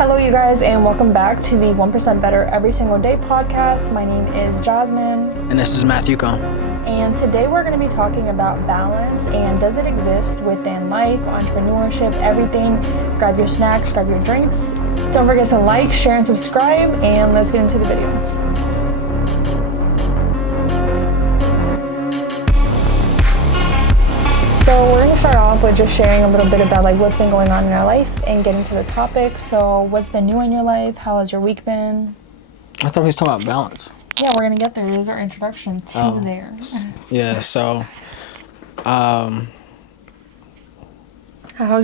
Hello, you guys, and welcome back to the 1% Better Every Single Day podcast. My name is Jasmine. And this is Matthew Cohn. And today we're going to be talking about balance and does it exist within life, entrepreneurship, everything. Grab your snacks, grab your drinks. Don't forget to like, share, and subscribe, and let's get into the video. So we're going to start off with just sharing a little bit about what's been going on in our life and getting to the topic. So what's been new in your life? How has your week been? I thought we was talking about balance. Yeah, we're going to get there. This is our introduction to there. Yeah, so How's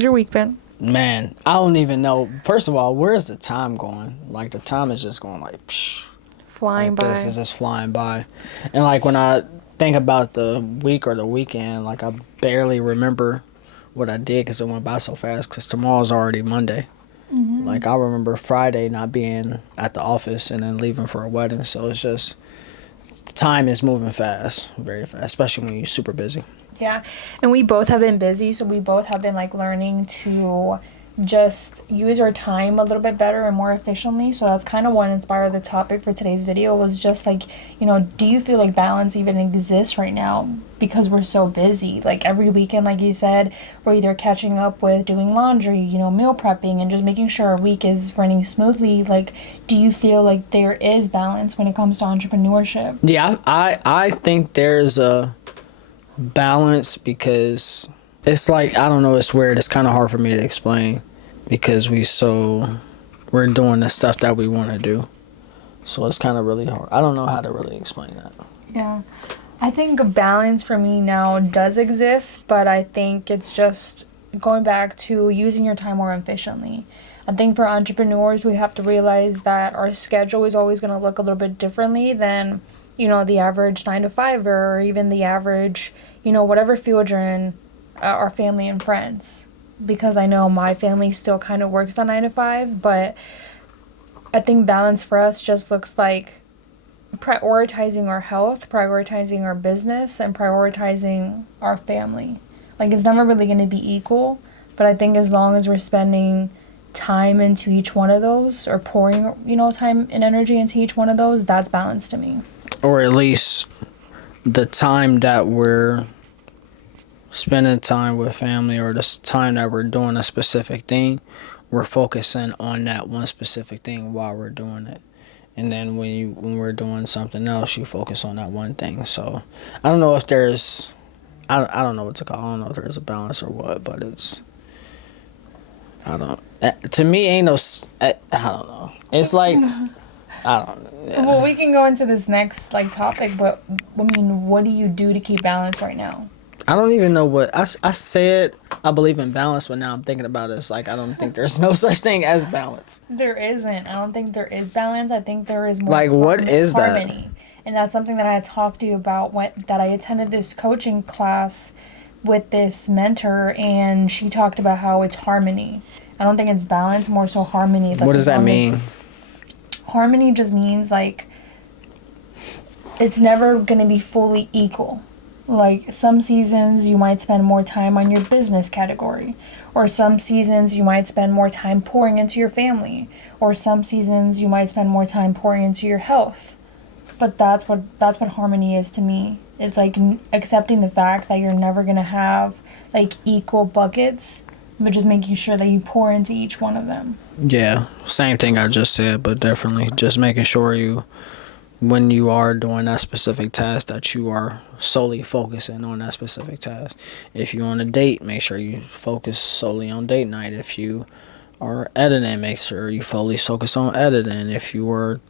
your week been? man, I don't even know. First of all, where's the time going? Like, the time is just going Flying by. This is just flying by. And when I think about the week or the weekend, I barely remember what I did because it went by so fast because tomorrow's already Monday. Mm-hmm. I remember Friday not being at the office and then leaving for a wedding. So it's just, time is moving fast, very fast, especially when you're super busy. Yeah, and we both have been busy, so we both have been learning to just use our time a little bit better and more efficiently. So that's kind of what inspired the topic for today's video, was just do you feel like balance even exists right now because we're so busy? Every weekend, like you said, we're either catching up with doing laundry, meal prepping, and just making sure our week is running smoothly. Do you feel like there is balance when it comes to entrepreneurship? Yeah, I think there's a balance because it's I don't know, it's weird. It's kind of hard for me to explain because we're doing the stuff that we want to do. So it's kind of really hard. I don't know how to really explain that. Yeah. I think a balance for me now does exist, but I think it's just going back to using your time more efficiently. I think for entrepreneurs, we have to realize that our schedule is always going to look a little bit differently than, the average 9-to-5 or even the average, whatever field you're in. Our family and friends, because I know my family still kind of works on 9-to-5, but I think balance for us just looks like prioritizing our health, prioritizing our business, and prioritizing our family. It's never really going to be equal, but I think as long as we're spending time into each one of those, or pouring time and energy into each one of those, that's balance to me. Or at least the time that we're spending time with family, or the time that we're doing a specific thing, we're focusing on that one specific thing while we're doing it. And then when we're doing something else, you focus on that one thing. So I don't know if there's, I don't know what to call it. I don't know if there's a balance or what, but it's, to me, ain't no, I don't know. It's I don't. Yeah. Well, we can go into this next topic, but what do you do to keep balance right now? I don't even know what I said. I believe in balance, but now I'm thinking about it. It's I don't think there's no such thing as balance. There isn't. I don't think there is balance. I think there is more what is harmony. that? And that's something that I had talked to you about that I attended this coaching class with this mentor, and she talked about how it's harmony. I don't think it's balance, more so harmony. What does that mean? Harmony just means it's never going to be fully equal. Some seasons you might spend more time on your business category, or some seasons you might spend more time pouring into your family, or some seasons you might spend more time pouring into your health. But that's what harmony is to me. It's accepting the fact that you're never going to have equal buckets, but just making sure that you pour into each one of them. Yeah, same thing I just said, but definitely just making sure when you are doing that specific task, that you are solely focusing on that specific task. If you're on a date, make sure you focus solely on date night. If you are editing, make sure you fully focus on editing. If you were,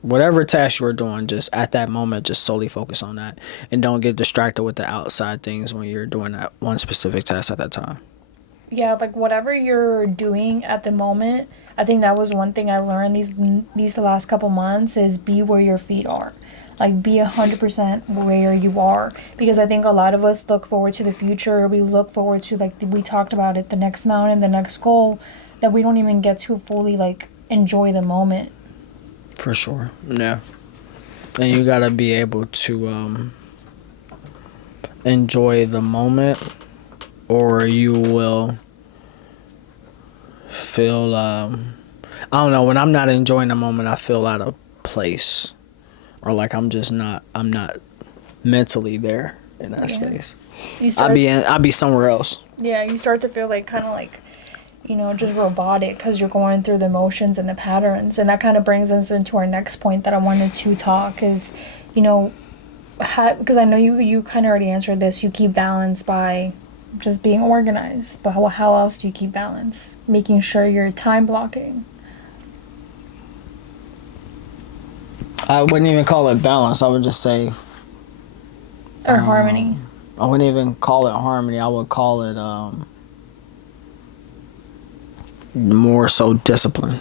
whatever task you are doing, just at that moment, just solely focus on that. And don't get distracted with the outside things when you're doing that one specific task at that time. Yeah, whatever you're doing at the moment, I think that was one thing I learned these last couple months, is be where your feet are. Be 100% where you are. Because I think a lot of us look forward to the future. We look forward to, we talked about it, the next mountain, the next goal, that we don't even get to fully, enjoy the moment. For sure, yeah. And you gotta be able to enjoy the moment, or you will feel I don't know, when I'm not enjoying the moment, I feel out of place, or like I'm not mentally there in that space. I'd be somewhere else. Yeah, you start to feel like kind of like, just robotic because you're going through the motions and the patterns. And that kind of brings us into our next point that I wanted to talk is, because I know you kind of already answered this, you keep balance by just being organized. But how else do you keep balance? Making sure you're time blocking. I wouldn't even call it balance. I would just say... Or harmony. I wouldn't even call it harmony. I would call it more so discipline.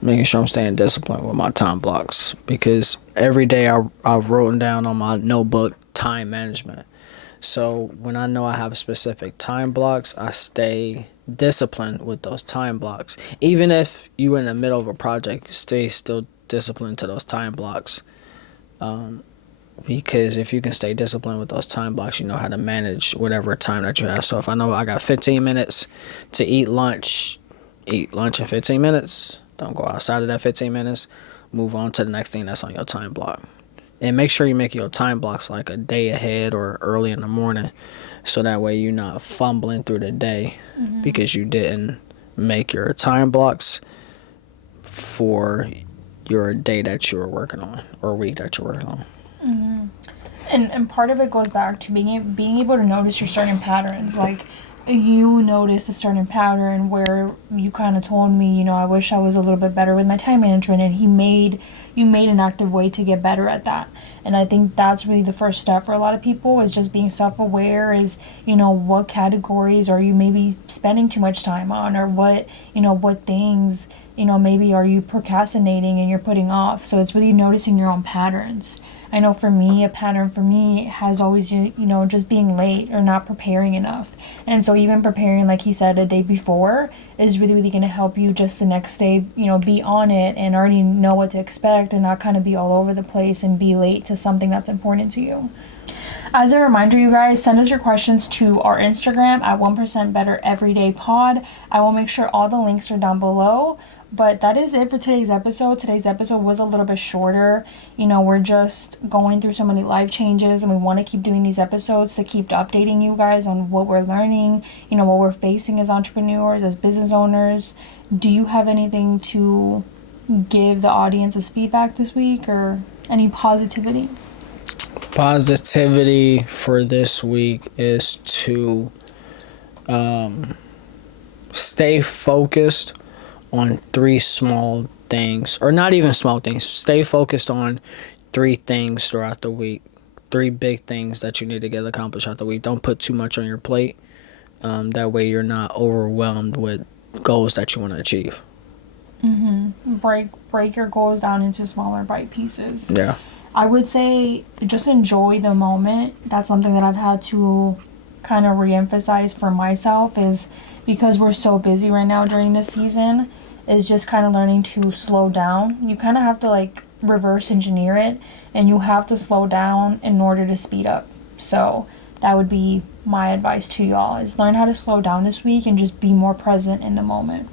Making sure I'm staying disciplined with my time blocks. Because every day I've written down on my notebook time management. So when I know I have specific time blocks, I stay disciplined with those time blocks. Even if you're in the middle of a project, stay still disciplined to those time blocks. Because if you can stay disciplined with those time blocks, you know how to manage whatever time that you have. So if I know I got 15 minutes to eat lunch in 15 minutes. Don't go outside of that 15 minutes. Move on to the next thing that's on your time block. And make sure you make your time blocks like a day ahead or early in the morning. So that way you're not fumbling through the day because you didn't make your time blocks for your day that you were working on or week that you're working on. And part of it goes back to being able to notice your certain patterns. Like, you noticed a certain pattern where you kind of told me, I wish I was a little bit better with my time management, and you made an active way to get better at that. And I think that's really the first step for a lot of people, is just being self-aware, is, what categories are you maybe spending too much time on, or what things, maybe are you procrastinating and you're putting off. So it's really noticing your own patterns. I know for me, a pattern for me has always, just being late or not preparing enough. And so even preparing, like he said, a day before is really, really going to help you just the next day, be on it and already know what to expect and not kind of be all over the place and be late to something that's important to you. As a reminder, you guys, send us your questions to our Instagram at 1% Better Everyday Pod. I will make sure all the links are down below. But that is it for today's episode. Today's episode was a little bit shorter. We're just going through so many life changes, and we want to keep doing these episodes to keep updating you guys on what we're learning, what we're facing as entrepreneurs, as business owners. Do you have anything to give the audience as feedback this week, or any positivity? Positivity for this week is to stay focused on 3 small things, or not even small things. Stay focused on 3 things throughout the week. 3 big things that you need to get accomplished throughout the week. Don't put too much on your plate. That way you're not overwhelmed with goals that you want to achieve. Break your goals down into smaller bite pieces. Yeah. I would say just enjoy the moment. That's something that I've had to kind of reemphasize for myself, is because we're so busy right now during this season, is just kind of learning to slow down. You kind of have to reverse engineer it, and you have to slow down in order to speed up. So that would be my advice to y'all, is learn how to slow down this week and just be more present in the moment.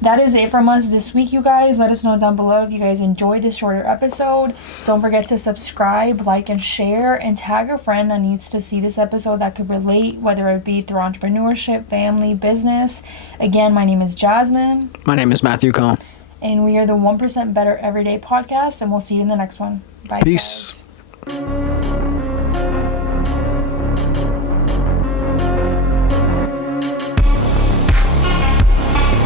That is it from us this week, you guys. Let us know down below if you guys enjoyed this shorter episode. Don't forget to subscribe, like, and share, and tag a friend that needs to see this episode that could relate, whether it be through entrepreneurship, family, business. Again, my name is Jasmine. My name is Matthew Cohn. And we are the 1% Better Everyday Podcast, and we'll see you in the next one. Bye, Peace. Guys.